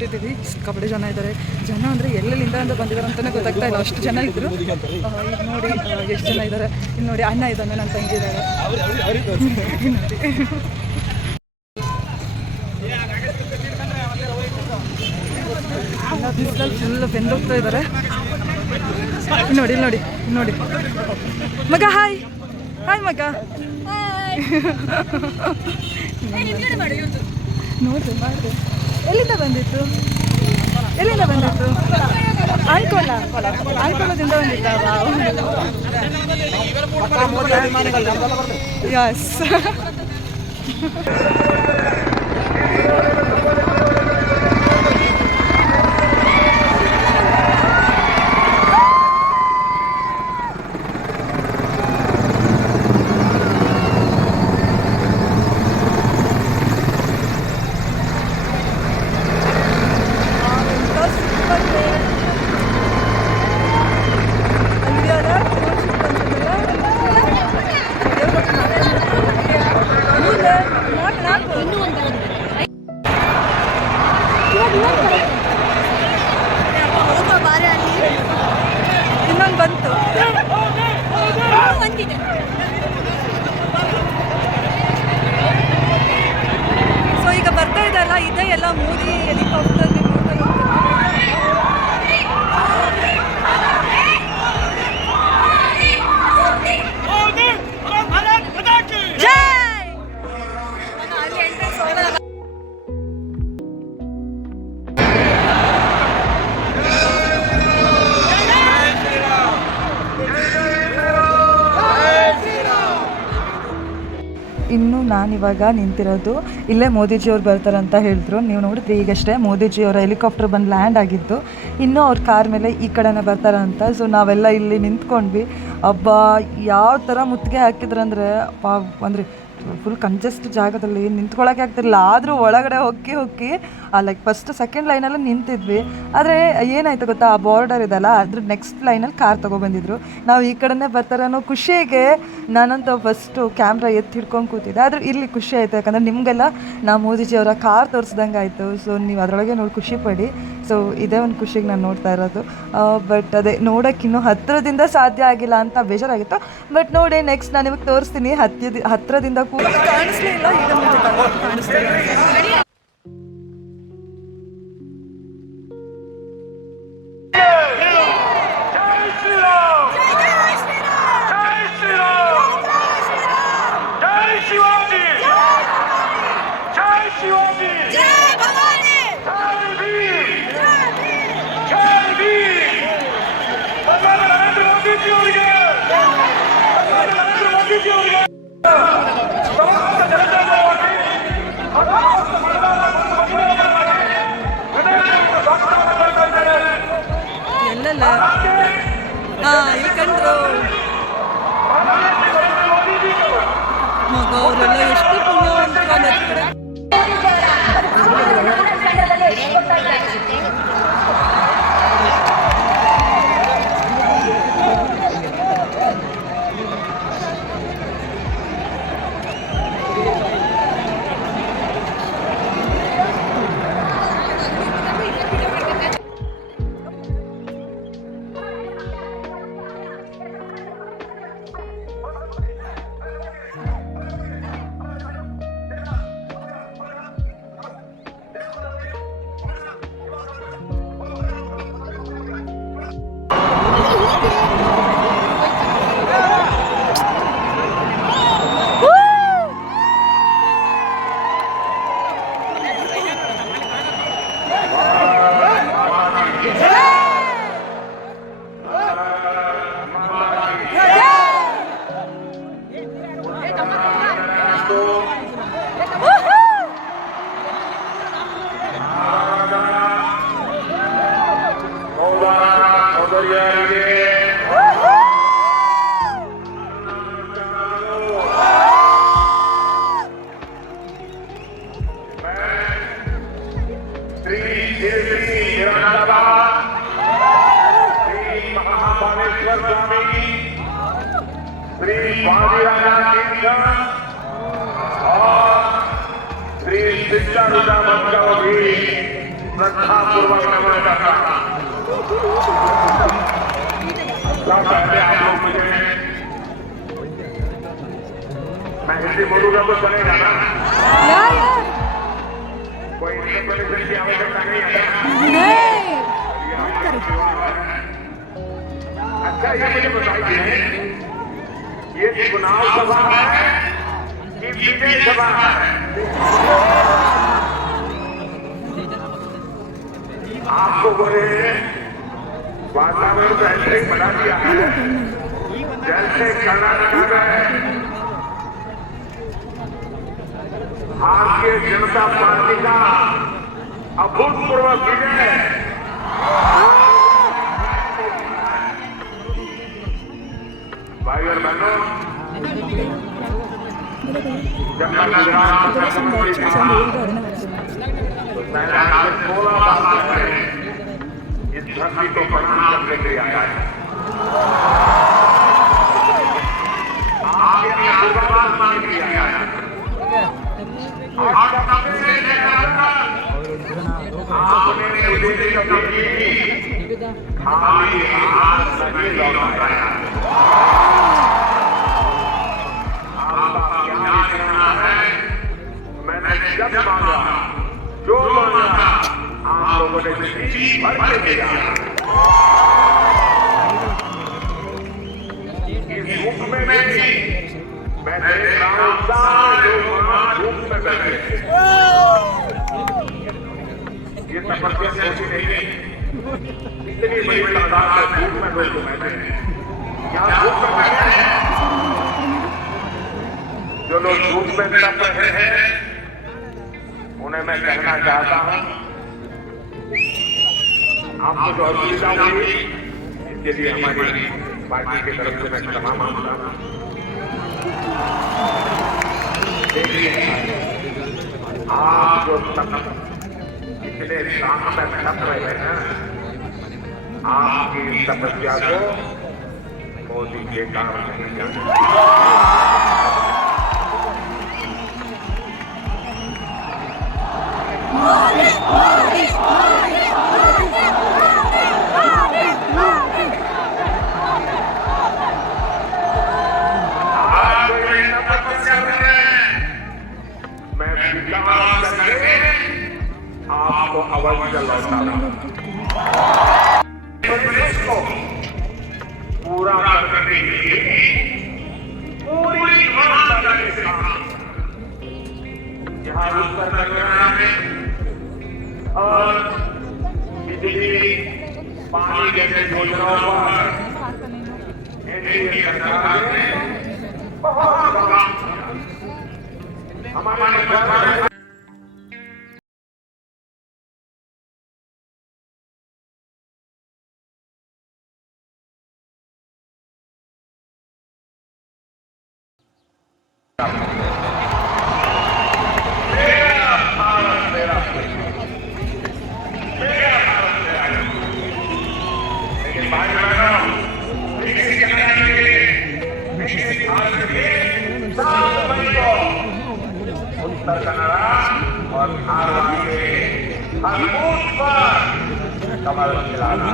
ಕೂತಿದ್ದೀವಿ. ಸಿಕ್ಕಾಪಟ್ಟೆ ಜನ ಇದ್ದಾರೆ. ಜನ ಅಂದರೆ ಎಲ್ಲೆಲ್ಲಿಂದ ಅಂತ ಬಂದಿದ್ದಾರೆ ಅಂತಲೇ ಗೊತ್ತಾಗ್ತಾ ಇಲ್ಲ, ಅಷ್ಟು ಜನ ಇದ್ದರು. ಈಗ ನೋಡಿ ಎಷ್ಟು ಜನ ಇದ್ದಾರೆ. ಇಲ್ಲಿ ನೋಡಿ ಅಣ್ಣ ಇದ್ದಾನೆ, ನನ್ನ ತಂಗಿ ಇದ್ದಾರೆ. ಬಿಸಿಲಲ್ಲಿ ಫುಲ್ ಬೆಂದೋಗ್ತಾ ಇದ್ದಾರೆ. ನೋಡಿ ನೋಡಿ ನೋಡಿ ಮಗ, ಹಾಯ್ ಹಾಯ್ ಮಗ. ನೋಡ್ರಿ ಮಾಡ್ರಿ. ಎಲ್ಲಿಂದ ಬಂದಿತ್ತು ಆಯ್ಕೊಳ್ಳೋದಿಂದ ಬಂದಿದ್ದ. ಯಸ್. ಇನ್ನೊಂದು ಬಂತು. ಸೊ ಈಗ ಬರ್ತಾ ಇದೆಯಲ್ಲ, ಇದೇ ಎಲ್ಲ ಮೋದಿ ಹೆಲಿಕಾಪ್ಟರ್. ಇನ್ನು ನಾನಿವಾಗ ನಿಂತಿರೋದು ಇಲ್ಲೇ ಮೋದಿಜಿಯವ್ರು ಬರ್ತಾರಂತ ಹೇಳಿದ್ರು. ನೀವು ನೋಡಿದ್ರಿ ಈಗಷ್ಟೇ ಮೋದಿಜಿಯವರ ಹೆಲಿಕಾಪ್ಟರ್ ಬಂದು ಲ್ಯಾಂಡ್ ಆಗಿದ್ದು. ಇನ್ನೂ ಅವ್ರ ಕಾರ್ ಮೇಲೆ ಈ ಕಡೆನೇ ಬರ್ತಾರಂತ. ಸೊ ನಾವೆಲ್ಲ ಇಲ್ಲಿ ನಿಂತ್ಕೊಂಡ್ವಿ. ಅಬ್ಬಾ ಯಾವ ಥರ ಮುತ್ತಿಗೆ ಹಾಕಿದ್ರಂದರೆ ಅಂದರೆ ಫುಲ್ ಕಂಜೆಸ್ಟ್ ಜಾಗದಲ್ಲಿ ನಿಂತ್ಕೊಳ್ಳೋಕೆ ಆಗ್ತಿರಲಿಲ್ಲ. ಆದರೂ ಒಳಗಡೆ ಹೊಕ್ಕಿ ಲೈಕ್ ಫಸ್ಟ್ ಸೆಕೆಂಡ್ ಲೈನಲ್ಲಿ ನಿಂತಿದ್ವಿ. ಆದರೆ ಏನಾಯಿತು ಗೊತ್ತಾ, ಆ ಬಾರ್ಡರ್ ಇದೆಲ್ಲ ಅದ್ರ ನೆಕ್ಸ್ಟ್ ಲೈನಲ್ಲಿ ಕಾರ್ ತೊಗೊಬಂದಿದ್ರು. ನಾವು ಈ ಕಡೆನೇ ಬರ್ತಾರೆ ಅನ್ನೋ ಖುಷಿಗೆ ನಾನಂತೂ ಫಸ್ಟು ಕ್ಯಾಮ್ರಾ ಎತ್ತಿ ಹಿಡ್ಕೊಂಡು ಕೂತಿದ್ದೆ. ಆದರೆ ಇಲ್ಲಿ ಖುಷಿ ಆಯಿತು, ಯಾಕಂದರೆ ನಿಮಗೆಲ್ಲ ನಾವು ಮೋದಿಜಿಯವರ ಕಾರ್ ತೋರಿಸ್ದಂಗೆ ಆಯಿತು. ಸೊ ನೀವು ಅದರೊಳಗೆ ನೋಡಿ ಖುಷಿ ಪಡಿ. ಸೊ ಇದೇ ಒಂದು ಖುಷಿಗೆ ನಾನು ನೋಡ್ತಾ ಇರೋದು. ಬಟ್ ಅದೇ ನೋಡೋಕ್ಕಿನ್ನೂ ಹತ್ತಿರದಿಂದ ಸಾಧ್ಯ ಆಗಿಲ್ಲ ಅಂತ ಬೇಜಾರಾಗಿತ್ತು. ಬಟ್ ನೋಡಿ ನೆಕ್ಸ್ಟ್ ನಾನು ನಿಮಗೆ ತೋರಿಸ್ತೀನಿ. ಹತ್ತಿರದಿಂದ ಕೂಡ ಕಾಣಿಸ್ಲೇ ಇಲ್ಲ. ಈಗ ಕಾಣಿಸ್ತಿಲ್ಲ. ಎಲ್ಲಲ್ಲ ಇಲ್ಲಿ ಕಂಡ್ರು ಮಗ, ಅವರೆಲ್ಲ ಎಷ್ಟು ಪುಣ್ಯವಂತರು. श्री स्वामी और श्री शिक्षा भी श्रद्धापूर्वक नमन करता हूं। सब पहले आप लोग मुझे, मैं हिंदी बोलूंगा तो चलेगा ना? कोई इंटरप्रिटेशन की आवश्यकता नहीं है। अच्छा, ये मुझे बताइए, ये चुनाव सभा है कि विजय सभा है? आपको बोले वातावरण को ऐसे बना दिया है जैसे कर्नाटक में भारतीय जनता पार्टी का अभूतपूर्व विजय। भाई और बहनों, जब मैं गुजरात में मुख्यमंत्री था तो मैंने आपसे 16 बार पहले इस धरती को प्रणाम करने के लिए आया है। आपके आशीर्वाद मांगने के लिए आया है। और सबसे आपने मुझे कभी खाली हाथ नहीं लौटाया। आपका क्या कहना है? मैंने जब मांगा, जो मांगा, आप लोगों ने जी भर के दिया। इस धूप में मैं देख रहा हूं सारे लोग धूप में बैठे। ये तपस्या छोटी नहीं है, इतनी बड़ी तादाद में धूप में लोग बैठे हैं। यहाँ धूप में बैठे हैं, जो लोग धूप में तप रहे हैं, उन्हें मैं कहना चाहता हूं, आपको जो असुविधा हुई इसके लिए हमारी पार्टी की तरफ से मैं क्षमा मांगता हूं। देखिए, आप जो इतने शाम में तप रहे हैं, आपकी तपस्या को मोदी के काम नहीं जाना। मैं विकास करके आपको अवश्य लौटाऊंगा। को पूरा करने के लिए पूरी ईमानदारी से यहाँ उत्तर तेलंगाना में और बिजली पानी जैसे योजनाओं पर एनडीए सरकार ने बहुत काम किया। हमारे उत्तर कन्नड़ा और धारवाड़ के हर बूथ पर कमल खिलाना।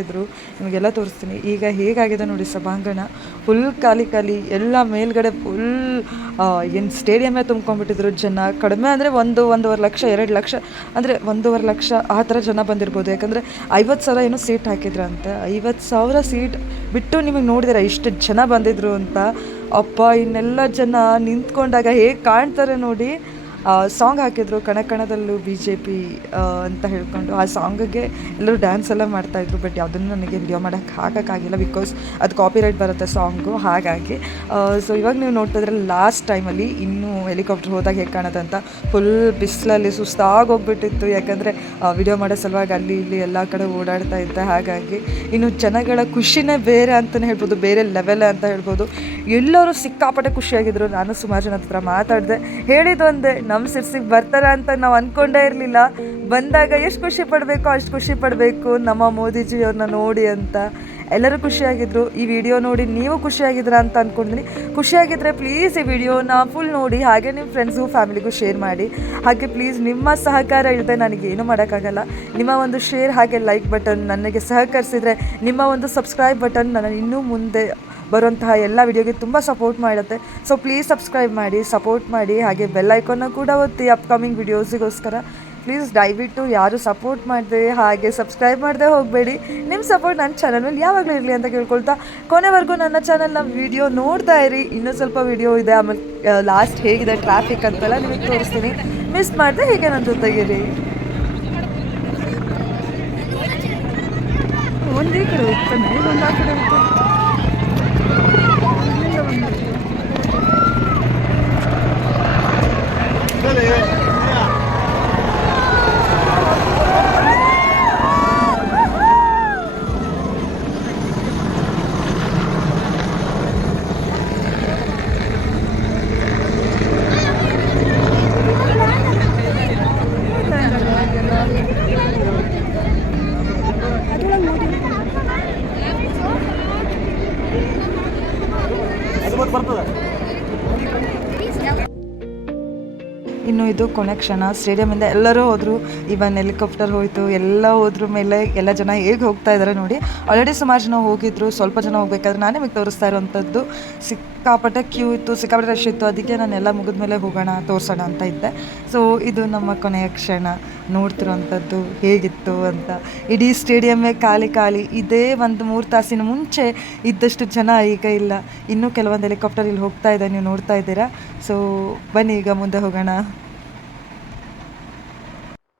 ಇದ್ರು ನಿಮಗೆಲ್ಲ ತೋರಿಸ್ತೀನಿ. ಈಗ ಹೇಗಾಗಿದೆ ನೋಡಿ ಸಭಾಂಗಣ, ಫುಲ್ ಖಾಲಿ ಎಲ್ಲ ಮೇಲ್ಗಡೆ ಫುಲ್ ಏನು ಸ್ಟೇಡಿಯಮ್ಮೇ ತುಂಬ್ಕೊಂಡ್ಬಿಟ್ಟಿದ್ರು ಜನ. ಕಡಿಮೆ ಅಂದರೆ 1.5 ಲಕ್ಷ 2 ಲಕ್ಷ ಅಂದರೆ 1.5 ಲಕ್ಷ ಆ ಥರ ಜನ ಬಂದಿರ್ಬೋದು. ಯಾಕಂದರೆ 50,000 ಏನೋ ಸೀಟ್ ಹಾಕಿದ್ರಂತೆ. 50,000 ಸೀಟ್ ಬಿಟ್ಟು ನಿಮಗೆ ನೋಡಿದಿರ ಇಷ್ಟು ಜನ ಬಂದಿದ್ರು ಅಂತ. ಅಪ್ಪ ಇನ್ನೆಲ್ಲ ಜನ ನಿಂತ್ಕೊಂಡಾಗ ಹೇಗೆ ಕಾಣ್ತಾರೆ ನೋಡಿ. ಸಾಂಗ್ ಹಾಕಿದ್ರು ಕಣಕಣದಲ್ಲೂ BJP ಅಂತ ಹೇಳ್ಕೊಂಡು. ಆ ಸಾಂಗಿಗೆ ಎಲ್ಲರೂ ಡ್ಯಾನ್ಸ್ ಎಲ್ಲ ಮಾಡ್ತಾಯಿದ್ರು. ಬಟ್ ಯಾವುದನ್ನು ನನಗೆ ವಿಡಿಯೋ ಹಾಕೋಕ್ಕಾಗಿಲ್ಲ, ಬಿಕಾಸ್ ಅದು ಕಾಪಿರೈಟ್ ಬರುತ್ತೆ ಸಾಂಗು. ಹಾಗಾಗಿ ಸೊ ಇವಾಗ ನೀವು ನೋಡ್ತಿದ್ರೆ ಲಾಸ್ಟ್ ಟೈಮಲ್ಲಿ ಇನ್ನೂ ಹೆಲಿಕಾಪ್ಟರ್ ಹೋದಾಗ ಹೇಗೆ ಕಾಣೋದಂತ ಫುಲ್ ಬಿಸಿಲಲ್ಲಿ ಸುಸ್ತಾಗಿ ಹೋಗ್ಬಿಟ್ಟಿತ್ತು. ಯಾಕಂದರೆ ವಿಡಿಯೋ ಮಾಡೋ ಸಲುವಾಗಿ ಅಲ್ಲಿ ಇಲ್ಲಿ ಎಲ್ಲ ಕಡೆ ಓಡಾಡ್ತಾ ಇದ್ದೆ. ಹಾಗಾಗಿ ಇನ್ನು ಜನಗಳ ಖುಷಿನೇ ಬೇರೆ ಅಂತಲೇ ಹೇಳ್ಬೋದು, ಬೇರೆ ಲೆವೆಲ್ ಅಂತ ಹೇಳ್ಬೋದು. ಎಲ್ಲರೂ ಸಿಕ್ಕಾಪಟ್ಟೆ ಖುಷಿಯಾಗಿದ್ದರು. ನಾನು ಸುಮಾರು ಜನ ಹತ್ರ ಮಾತಾಡಿದೆ, ಹೇಳಿದ್ದು ಒಂದೇ, ನಮ್ಮ ಸಿರ್ಸಿಗೆ ಬರ್ತಾರೆ ಅಂತ ನಾವು ಅಂದ್ಕೊಂಡೇ ಇರಲಿಲ್ಲ. ಬಂದಾಗ ಎಷ್ಟು ಖುಷಿ ಪಡಬೇಕೋ ಅಷ್ಟು ಖುಷಿ ಪಡಬೇಕು ನಮ್ಮ ಮೋದಿಜಿಯವ್ರನ್ನ ನೋಡಿ ಅಂತ. ಎಲ್ಲರೂ ಖುಷಿಯಾಗಿದ್ದರು. ಈ ವಿಡಿಯೋ ನೋಡಿ ನೀವು ಖುಷಿಯಾಗಿದ್ದೀರಾ ಅಂತ ಅಂದ್ಕೊಂಡಿದ್ದೀನಿ. ಖುಷಿಯಾಗಿದ್ದರೆ ಪ್ಲೀಸ್ ಈ ವಿಡಿಯೋನ ಫುಲ್ ನೋಡಿ, ಹಾಗೆ ನಿಮ್ಮ ಫ್ರೆಂಡ್ಸ್ಗೂ ಫ್ಯಾಮಿಲಿಗೂ ಶೇರ್ ಮಾಡಿ. ಹಾಗೆ ಪ್ಲೀಸ್ ನಿಮ್ಮ ಸಹಕಾರ ಇಲ್ಲದೆ ನನಗೇನು ಮಾಡೋಕ್ಕಾಗಲ್ಲ. ನಿಮ್ಮ ಒಂದು ಶೇರ್ ಹಾಗೆ ಲೈಕ್ ಬಟನ್ ನನಗೆ ಸಹಕರಿಸಿದರೆ, ನಿಮ್ಮ ಒಂದು ಸಬ್ಸ್ಕ್ರೈಬ್ ಬಟನ್ ನನ್ನ ಇನ್ನೂ ಮುಂದೆ ಬರುವಂತಹ ಎಲ್ಲ ವಿಡಿಯೋಗೆ ತುಂಬ ಸಪೋರ್ಟ್ ಮಾಡುತ್ತೆ. ಸೊ ಪ್ಲೀಸ್ ಸಬ್ಸ್ಕ್ರೈಬ್ ಮಾಡಿ, ಸಪೋರ್ಟ್ ಮಾಡಿ. ಹಾಗೆ ಬೆಲ್ ಐಕಾನ್ನ ಕೂಡ ಒತ್ತಿ ಅಪ್ಕಮಿಂಗ್ ವಿಡಿಯೋಸಿಗೋಸ್ಕರ. ಪ್ಲೀಸ್ ದಯವಿಟ್ಟು ಯಾರು ಸಪೋರ್ಟ್ ಮಾಡಿದೆ ಹಾಗೆ ಸಬ್ಸ್ಕ್ರೈಬ್ ಮಾಡದೆ ಹೋಗಬೇಡಿ. ನಿಮ್ಮ ಸಪೋರ್ಟ್ ನನ್ನ ಚಾನಲ್ ಮೇಲೆ ಯಾವಾಗಲೂ ಇರಲಿ ಅಂತ ಕೇಳ್ಕೊಳ್ತಾ, ಕೊನೆವರೆಗೂ ನನ್ನ ಚಾನಲ್ನ ವಿಡಿಯೋ ನೋಡ್ತಾ ಇರಿ. ಇನ್ನೂ ಸ್ವಲ್ಪ ವಿಡಿಯೋ ಇದೆ, ಆಮೇಲೆ ಲಾಸ್ಟ್ ಹೇಗಿದೆ ಟ್ರಾಫಿಕ್ ಅಂತೆಲ್ಲ ನಿಮಗೆ ತೋರಿಸ್ತೀನಿ. ಮಿಸ್ ಮಾಡಿದೆ ಹೀಗೆ ನನ್ನ ಜೊತೆಗಿರಿ. ಒಂದೇ ಕಡೆ ಹೋಗ್ತಾನೆ, ಒಂದು ಆ ಕಡೆ ಹೋಗ್ತಾನೆ. ಇನ್ನು ಇದು ಕೊನೆ ಕ್ಷಣ. ಸ್ಟೇಡಿಯಮಿಂದ ಎಲ್ಲರೂ ಹೋದರು, ಇವನ್ ಹೆಲಿಕಾಪ್ಟರ್ ಹೋಯಿತು, ಎಲ್ಲ ಹೋದ್ರ ಮೇಲೆ ಎಲ್ಲ ಜನ ಹೇಗೆ ಹೋಗ್ತಾ ಇದ್ದಾರೆ ನೋಡಿ. ಆಲ್ರೆಡಿ ಸುಮಾರು ಜನ ಹೋಗಿದ್ರು, ಸ್ವಲ್ಪ ಜನ ಹೋಗ್ಬೇಕಾದ್ರೆ ನಾನೇ ನಿಮಗೆ ತೋರಿಸ್ತಾ ಇರೋವಂಥದ್ದು. ಸಿಕ್ಕಾಪಟ್ಟೆ ಕ್ಯೂ ಇತ್ತು, ಸಿಕ್ಕಾಪಟ್ಟೆ ರಶ್ ಇತ್ತು. ಅದಕ್ಕೆ ನಾನೆಲ್ಲ ಮುಗಿದ ಮೇಲೆ ಹೋಗೋಣ ತೋರಿಸೋಣ ಅಂತ ಇದ್ದೆ. ಸೊ ಇದು ನಮ್ಮ ಕೊನೆಯ ಕ್ಷಣ, ನೋಡ್ತಿರೋವಂಥದ್ದು ಹೇಗಿತ್ತು ಅಂತ. ಇಡೀ ಸ್ಟೇಡಿಯಮ್ಮೇ ಖಾಲಿ ಖಾಲಿ. ಇದೇ ಒಂದು 3 ತಾಸಿನ ಮುಂಚೆ ಇದ್ದಷ್ಟು ಜನ ಈಗ ಇಲ್ಲ. ಇನ್ನೂ ಕೆಲವೊಂದು ಹೆಲಿಕಾಪ್ಟರ್ ಇಲ್ಲಿ ಹೋಗ್ತಾ ಇದೆ, ನೀವು ನೋಡ್ತಾ ಇದ್ದೀರಾ. ಸೊ ಬನ್ನಿ ಈಗ ಮುಂದೆ ಹೋಗೋಣ.